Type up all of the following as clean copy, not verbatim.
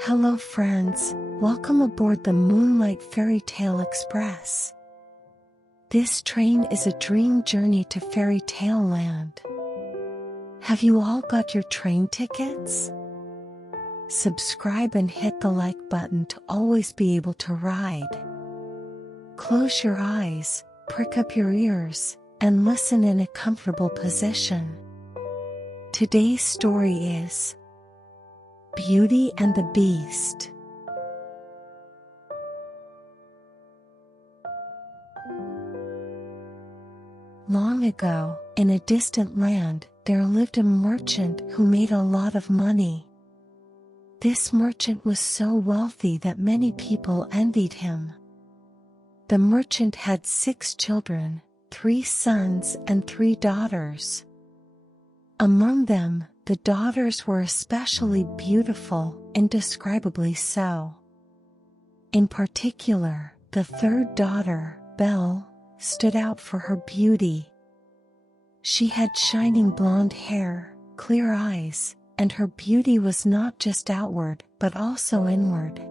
Hello friends, welcome aboard the Moonlight Fairy Tale Express. This train is a dream journey to fairy tale land. Have you all got your train tickets? Subscribe and hit the like button to always be able to ride. Close your eyes, prick up your ears, and listen in a comfortable position. Today's story is Beauty and the Beast. Long ago, in a distant land, there lived a merchant who made a lot of money. This merchant was so wealthy that many people envied him. The merchant had 6 children, 3 sons and 3 daughters. Among them, the daughters were especially beautiful, indescribably so. In particular, the 3rd daughter, Belle, stood out for her beauty. She had shining blonde hair, clear eyes, and her beauty was not just outward but also inward.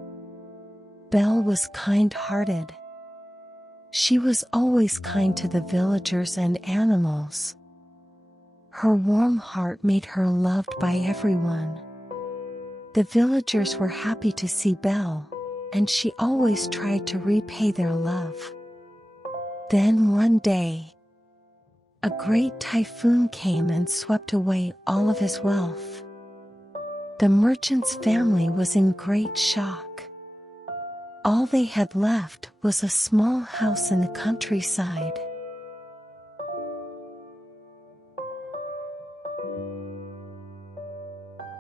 Belle was kind-hearted. She was always kind to the villagers and animals. Her warm heart made her loved by everyone. The villagers were happy to see Belle, and she always tried to repay their love. Then one day, a great typhoon came and swept away all of his wealth. The merchant's family was in great shock. All they had left was a small house in the countryside.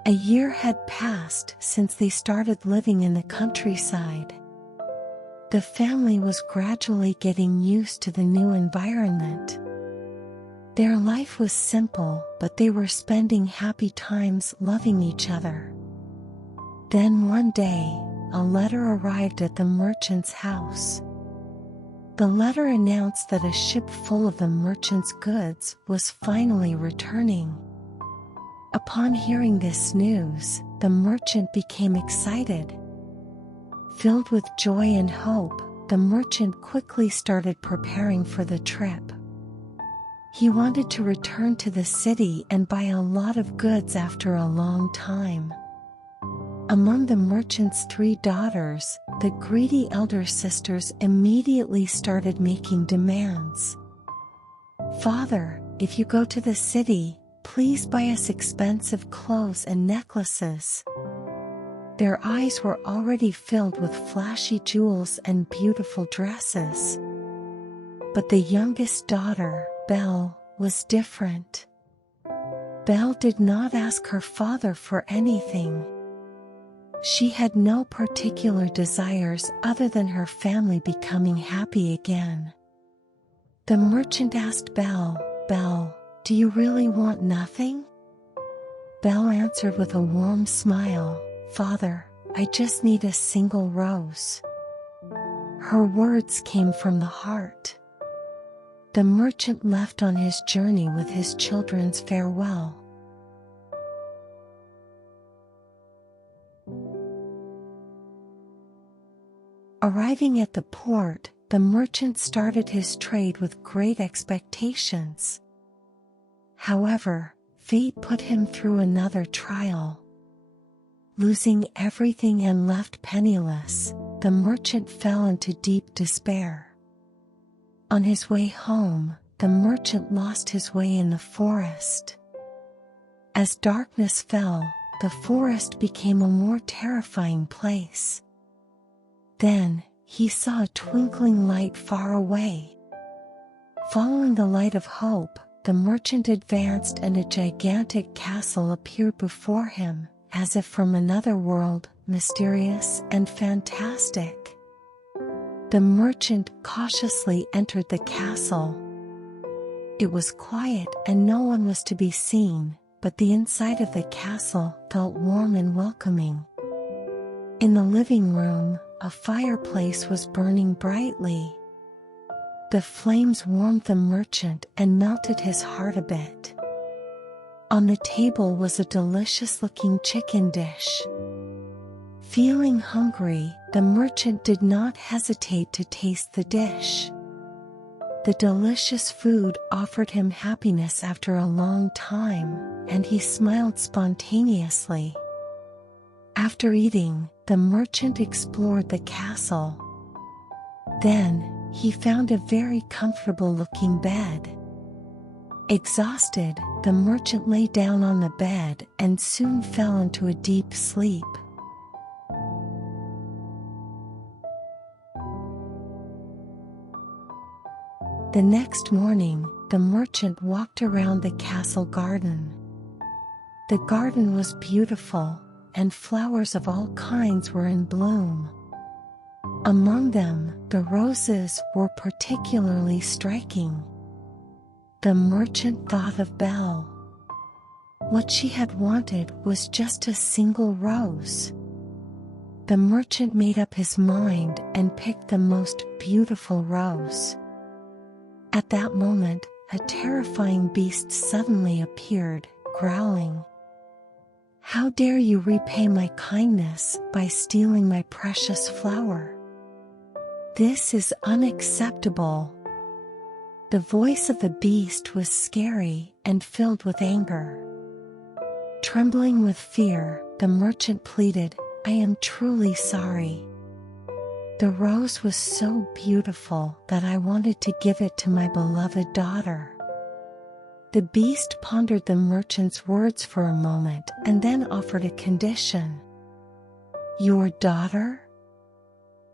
A year had passed since they started living in the countryside. The family was gradually getting used to the new environment. Their life was simple, but they were spending happy times loving each other. Then one day, a letter arrived at the merchant's house. The letter announced that a ship full of the merchant's goods was finally returning. Upon hearing this news, the merchant became excited. Filled with joy and hope, the merchant quickly started preparing for the trip. He wanted to return to the city and buy a lot of goods after a long time. Among the merchant's 3 daughters, the greedy elder sisters immediately started making demands. "Father, if you go to the city, please buy us expensive clothes and necklaces." Their eyes were already filled with flashy jewels and beautiful dresses. But the youngest daughter, Belle, was different. Belle did not ask her father for anything. She had no particular desires other than her family becoming happy again. The merchant asked Belle, "Belle, do you really want nothing?" Belle answered with a warm smile, "Father, I just need a single rose." Her words came from the heart. The merchant left on his journey with his children's farewell. Arriving at the port, the merchant started his trade with great expectations. However, fate put him through another trial. Losing everything and left penniless, the merchant fell into deep despair. On his way home, the merchant lost his way in the forest. As darkness fell, the forest became a more terrifying place. Then, he saw a twinkling light far away. Following the light of hope, the merchant advanced and a gigantic castle appeared before him, as if from another world, mysterious and fantastic. The merchant cautiously entered the castle. It was quiet and no one was to be seen, but the inside of the castle felt warm and welcoming. In the living room, a fireplace was burning brightly. The flames warmed the merchant and melted his heart a bit. On the table was a delicious-looking chicken dish. Feeling hungry, the merchant did not hesitate to taste the dish. The delicious food offered him happiness after a long time, and he smiled spontaneously. After eating, the merchant explored the castle. Then, he found a very comfortable-looking bed. Exhausted, the merchant lay down on the bed and soon fell into a deep sleep. The next morning, the merchant walked around the castle garden. The garden was beautiful, and flowers of all kinds were in bloom. Among them, the roses were particularly striking. The merchant thought of Belle. What she had wanted was just a single rose. The merchant made up his mind and picked the most beautiful rose. At that moment, a terrifying beast suddenly appeared, growling. "How dare you repay my kindness by stealing my precious flower? This is unacceptable." The voice of the beast was scary and filled with anger. Trembling with fear, the merchant pleaded, "I am truly sorry. The rose was so beautiful that I wanted to give it to my beloved daughter." The beast pondered the merchant's words for a moment and then offered a condition. "Your daughter?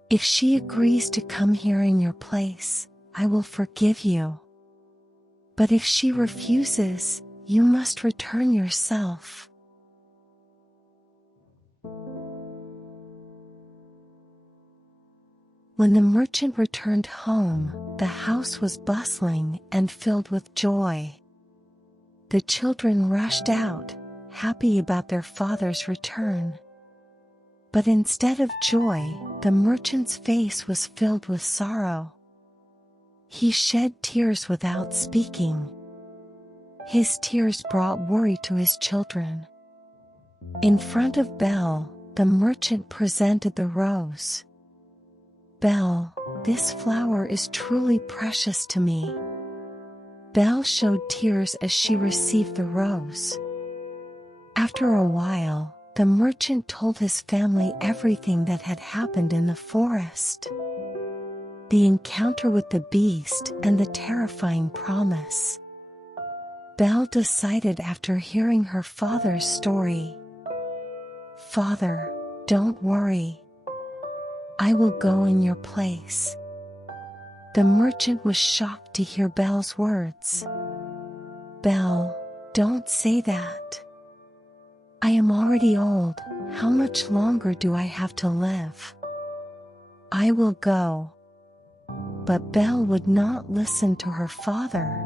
If she agrees to come here in your place, I will forgive you. But if she refuses, you must return yourself." When the merchant returned home, the house was bustling and filled with joy. The children rushed out, happy about their father's return. But instead of joy, the merchant's face was filled with sorrow. He shed tears without speaking. His tears brought worry to his children. In front of Belle, the merchant presented the rose. "Belle, this flower is truly precious to me." Belle showed tears as she received the rose. After a while, the merchant told his family everything that had happened in the forest. The encounter with the beast and the terrifying promise. Belle decided after hearing her father's story. "Father, don't worry. I will go in your place." The merchant was shocked to hear Belle's words. "Belle, don't say that. I am already old. How much longer do I have to live? I will go." But Belle would not listen to her father.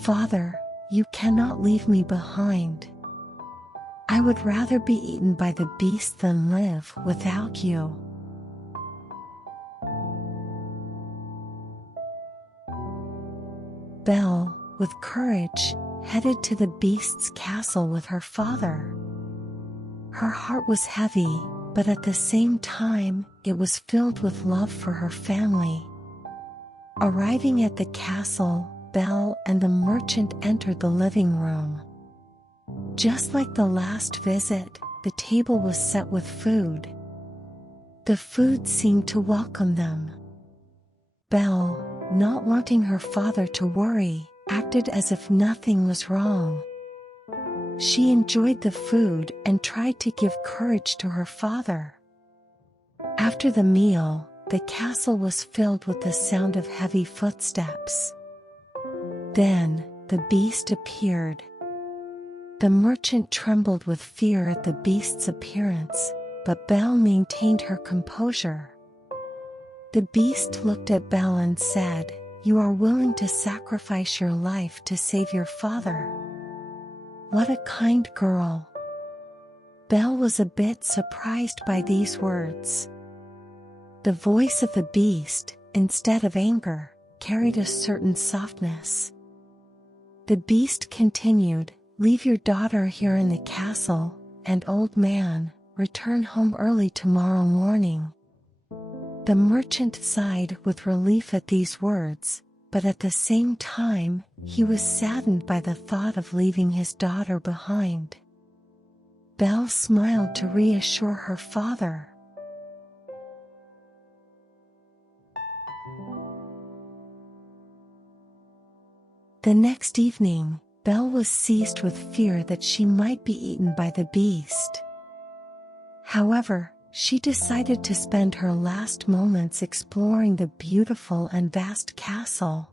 "Father, you cannot leave me behind. I would rather be eaten by the beast than live without you." Belle, with courage, headed to the beast's castle with her father. Her heart was heavy, but at the same time, it was filled with love for her family. Arriving at the castle, Belle and the merchant entered the living room. Just like the last visit, the table was set with food. The food seemed to welcome them. Belle, not wanting her father to worry, acted as if nothing was wrong. She enjoyed the food and tried to give courage to her father. After the meal, the castle was filled with the sound of heavy footsteps. Then, the beast appeared. The merchant trembled with fear at the beast's appearance, but Belle maintained her composure. The beast looked at Belle and said, "You are willing to sacrifice your life to save your father. What a kind girl." Belle was a bit surprised by these words. The voice of the beast, instead of anger, carried a certain softness. The beast continued, "Leave your daughter here in the castle, and old man, return home early tomorrow morning." The merchant sighed with relief at these words, but at the same time, he was saddened by the thought of leaving his daughter behind. Belle smiled to reassure her father. The next evening, Belle was seized with fear that she might be eaten by the beast. However, she decided to spend her last moments exploring the beautiful and vast castle.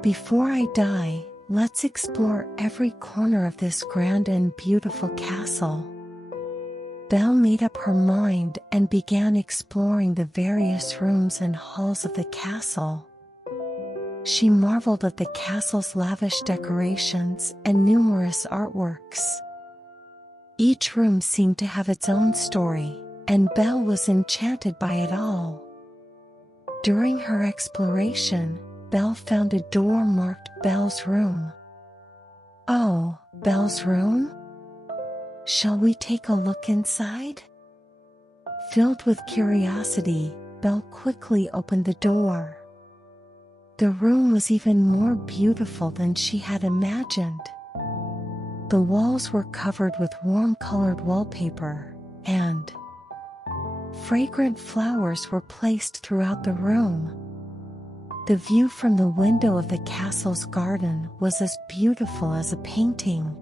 "Before I die, let's explore every corner of this grand and beautiful castle." Belle made up her mind and began exploring the various rooms and halls of the castle. She marveled at the castle's lavish decorations and numerous artworks. Each room seemed to have its own story, and Belle was enchanted by it all. During her exploration, Belle found a door marked "Belle's Room." "Oh, Belle's room? Shall we take a look inside?" Filled with curiosity, Belle quickly opened the door. The room was even more beautiful than she had imagined. The walls were covered with warm-colored wallpaper, and fragrant flowers were placed throughout the room. The view from the window of the castle's garden was as beautiful as a painting.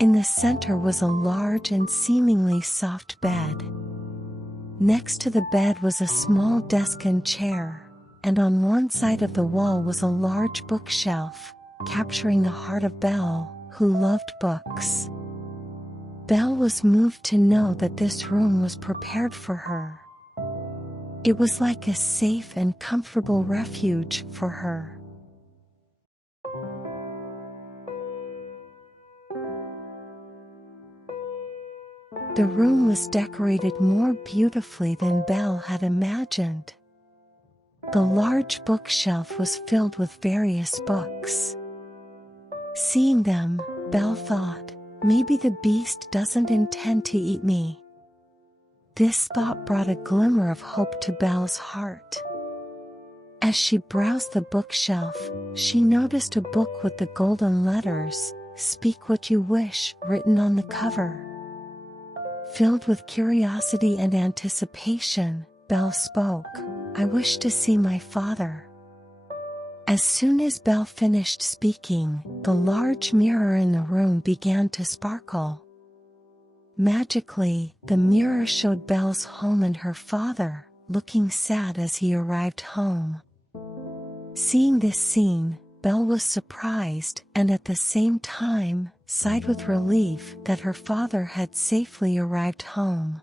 In the center was a large and seemingly soft bed. Next to the bed was a small desk and chair, and on one side of the wall was a large bookshelf, capturing the heart of Belle, who loved books. Belle was moved to know that this room was prepared for her. It was like a safe and comfortable refuge for her. The room was decorated more beautifully than Belle had imagined. The large bookshelf was filled with various books. Seeing them, Belle thought, "Maybe the beast doesn't intend to eat me." This thought brought a glimmer of hope to Belle's heart. As she browsed the bookshelf, she noticed a book with the golden letters, "Speak What You Wish," written on the cover. Filled with curiosity and anticipation, Belle spoke, "I wish to see my father." As soon as Belle finished speaking, the large mirror in the room began to sparkle. Magically, the mirror showed Belle's home and her father, looking sad as he arrived home. Seeing this scene, Belle was surprised and at the same time, sighed with relief that her father had safely arrived home.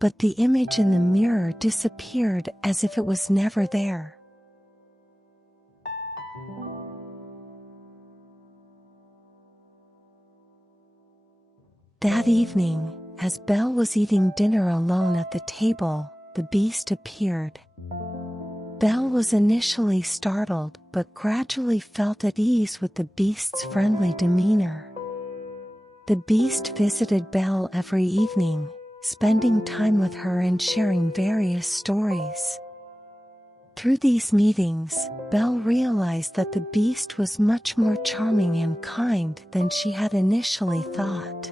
But the image in the mirror disappeared as if it was never there. That evening, as Belle was eating dinner alone at the table, the beast appeared. Belle was initially startled but gradually felt at ease with the beast's friendly demeanor. The beast visited Belle every evening, spending time with her and sharing various stories. Through these meetings, Belle realized that the beast was much more charming and kind than she had initially thought.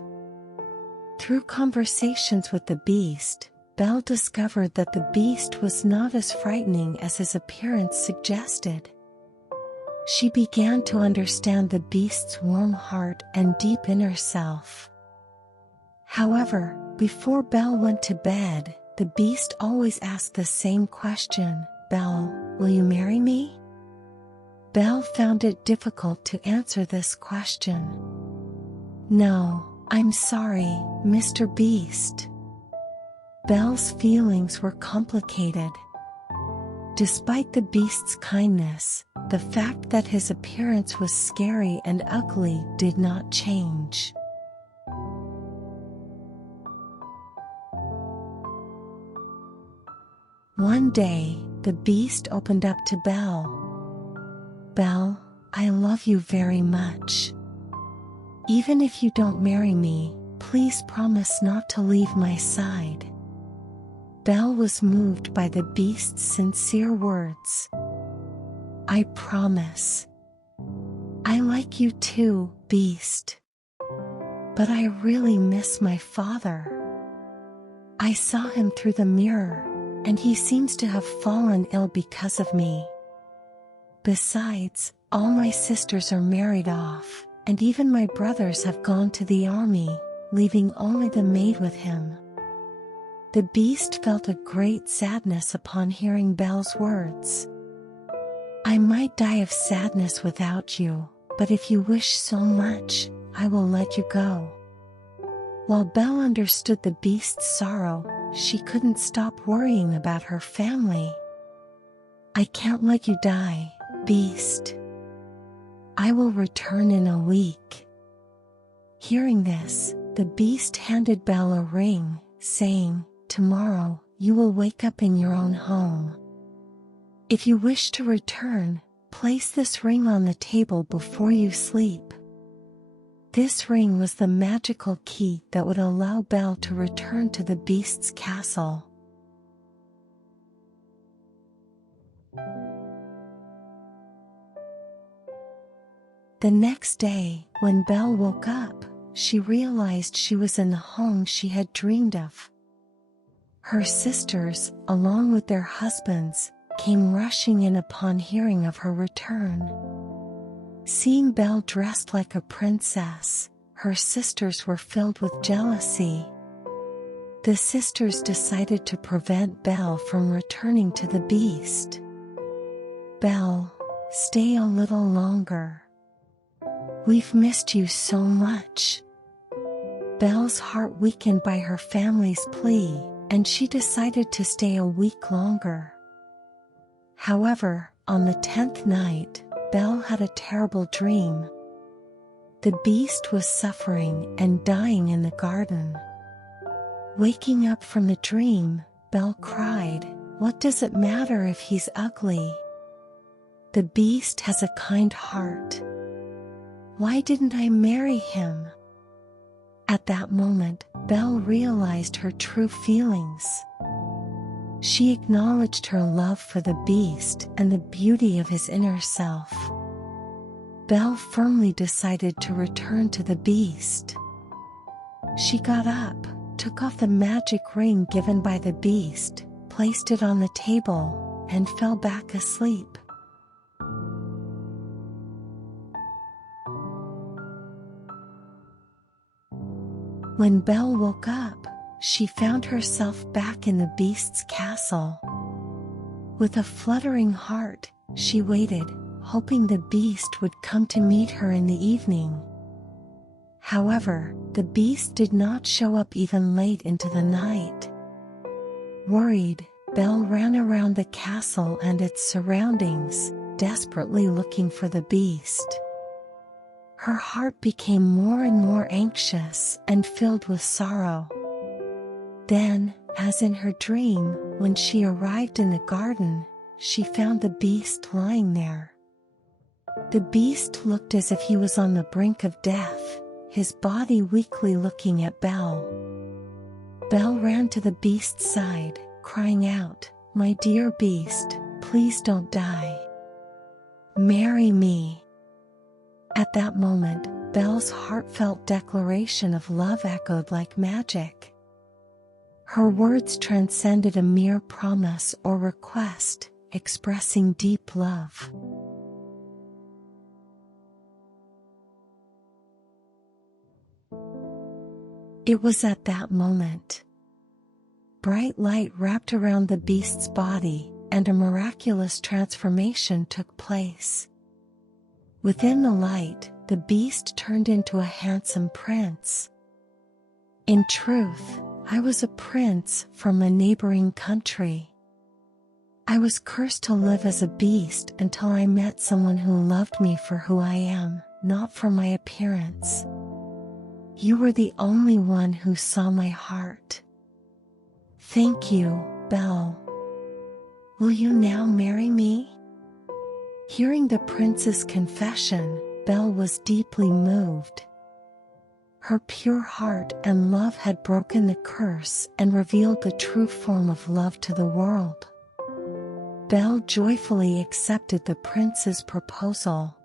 Through conversations with the beast, Belle discovered that the beast was not as frightening as his appearance suggested. She began to understand the beast's warm heart and deep inner self. However, before Belle went to bed, the beast always asked the same question, "Belle, will you marry me?" Belle found it difficult to answer this question. "No, I'm sorry, Mr. Beast." Belle's feelings were complicated. Despite the beast's kindness, the fact that his appearance was scary and ugly did not change. One day, the beast opened up to Belle. "Belle, I love you very much. Even if you don't marry me, Please promise not to leave my side." Belle was moved by the beast's sincere words. "I promise. I like you too, beast. But I really miss my father. I saw him through the mirror, and he seems to have fallen ill because of me. Besides, all my sisters are married off, and even my brothers have gone to the army, leaving only the maid with him." The beast felt a great sadness upon hearing Belle's words. "I might die of sadness without you, but if you wish so much, I will let you go." While Belle understood the beast's sorrow, she couldn't stop worrying about her family. "I can't let you die, beast. I will return in a week." Hearing this, the beast handed Belle a ring, saying, "Tomorrow, you will wake up in your own home. If you wish to return, place this ring on the table before you sleep." This ring was the magical key that would allow Belle to return to the beast's castle. The next day, when Belle woke up, she realized she was in the home she had dreamed of. Her sisters, along with their husbands, came rushing in upon hearing of her return. Seeing Belle dressed like a princess, her sisters were filled with jealousy. The sisters decided to prevent Belle from returning to the beast. "Belle, stay a little longer. We've missed you so much." Belle's heart weakened by her family's plea, and she decided to stay a week longer. However, on the 10th night, Belle had a terrible dream. The beast was suffering and dying in the garden. Waking up from the dream, Belle cried, "What does it matter if he's ugly? The beast has a kind heart. Why didn't I marry him?" At that moment, Belle realized her true feelings. She acknowledged her love for the beast and the beauty of his inner self. Belle firmly decided to return to the beast. She got up, took off the magic ring given by the beast, placed it on the table, and fell back asleep. When Belle woke up, she found herself back in the beast's castle. With a fluttering heart, she waited, hoping the beast would come to meet her in the evening. However, the beast did not show up even late into the night. Worried, Belle ran around the castle and its surroundings, desperately looking for the beast. Her heart became more and more anxious and filled with sorrow. Then, as in her dream, when she arrived in the garden, she found the beast lying there. The beast looked as if he was on the brink of death, his body weakly looking at Belle. Belle ran to the beast's side, crying out, "My dear beast, please don't die. Marry me." At that moment, Belle's heartfelt declaration of love echoed like magic. Her words transcended a mere promise or request, expressing deep love. It was at that moment. Bright light wrapped around the beast's body, and a miraculous transformation took place. Within the light, the beast turned into a handsome prince. In truth, I was a prince from a neighboring country. I was cursed to live as a beast until I met someone who loved me for who I am, not for my appearance. You were the only one who saw my heart. Thank you, Belle. Will you now marry me? Hearing the prince's confession, Belle was deeply moved. Her pure heart and love had broken the curse and revealed the true form of love to the world. Belle joyfully accepted the prince's proposal.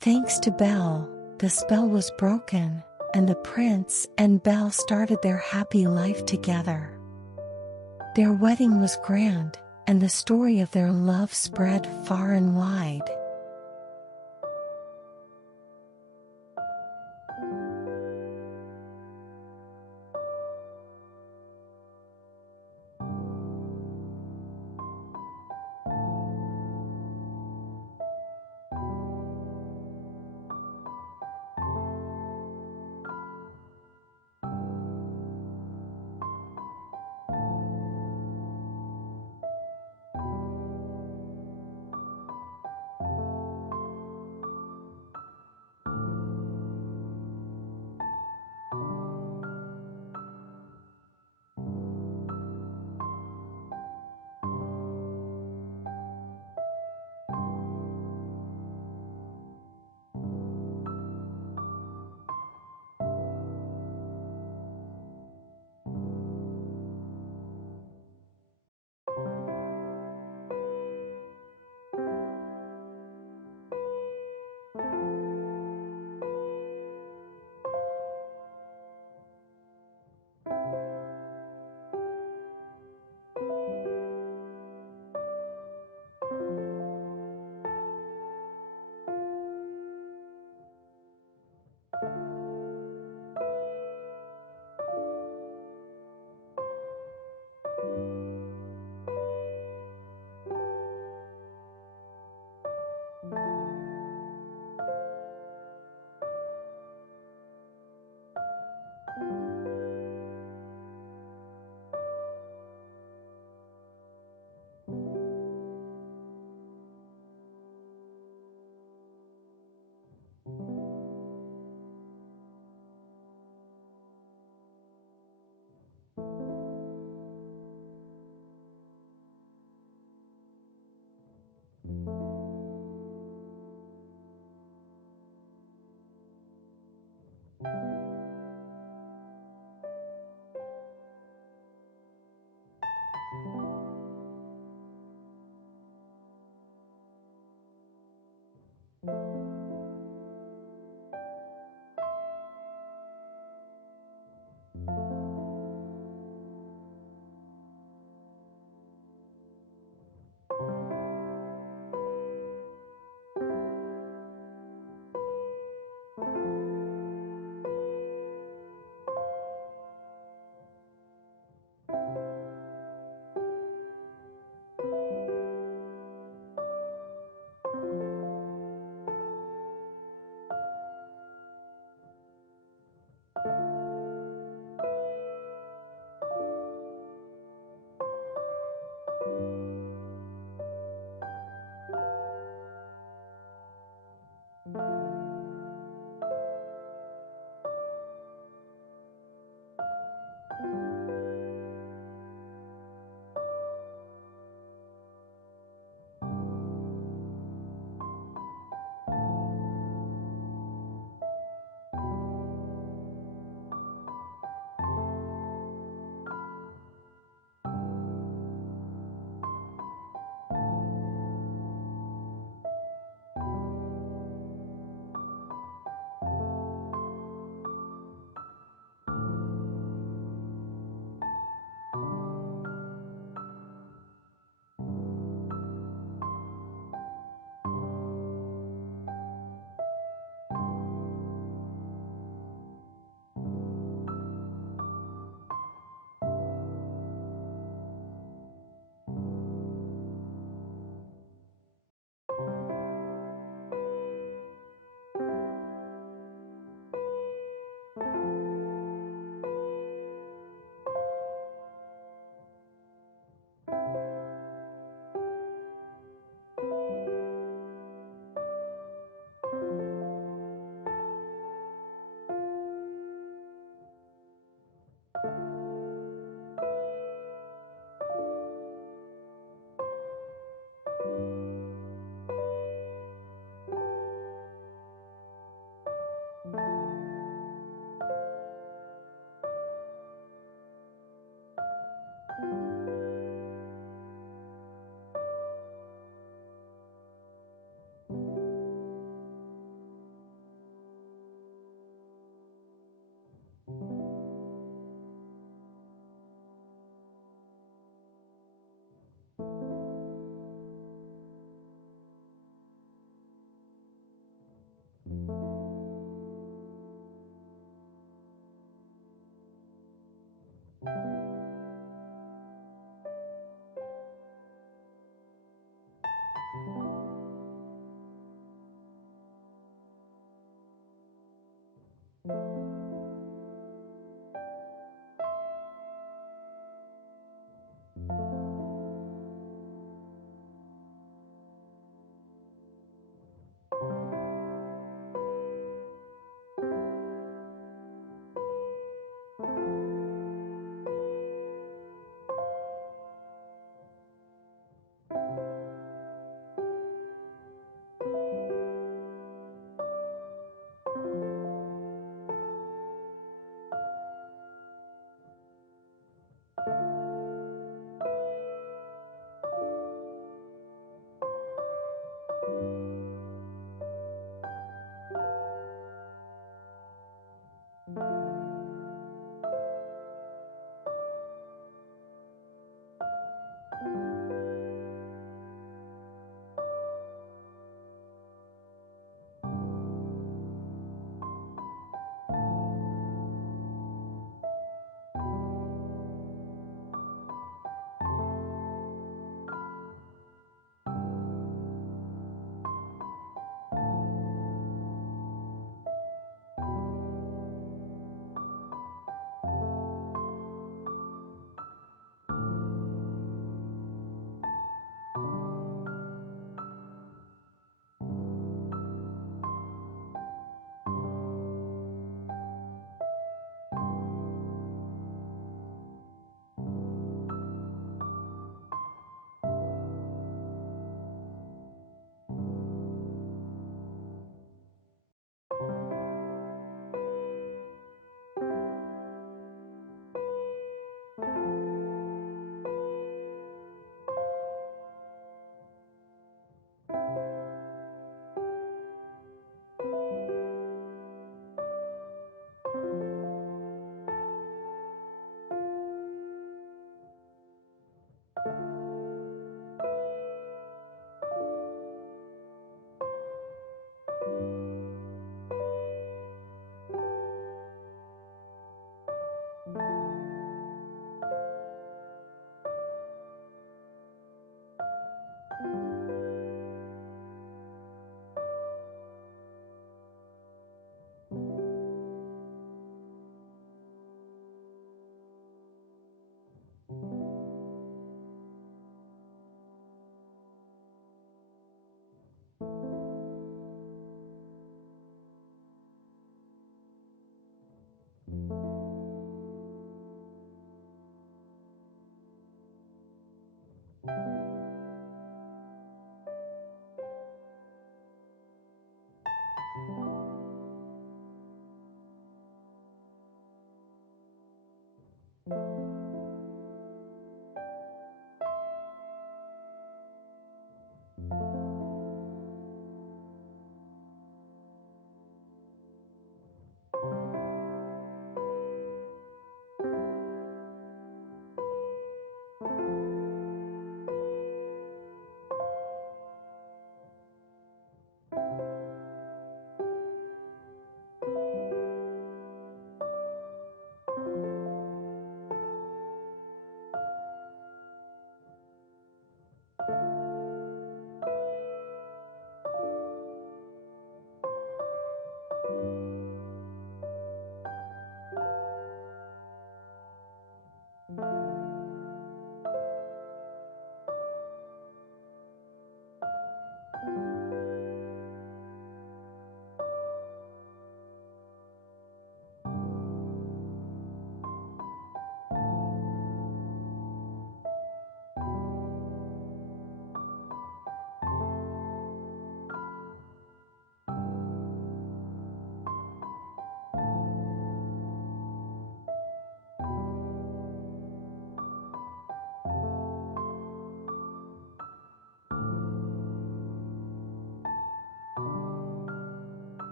Thanks to Belle, the spell was broken, and the prince and Belle started their happy life together. Their wedding was grand, and the story of their love spread far and wide.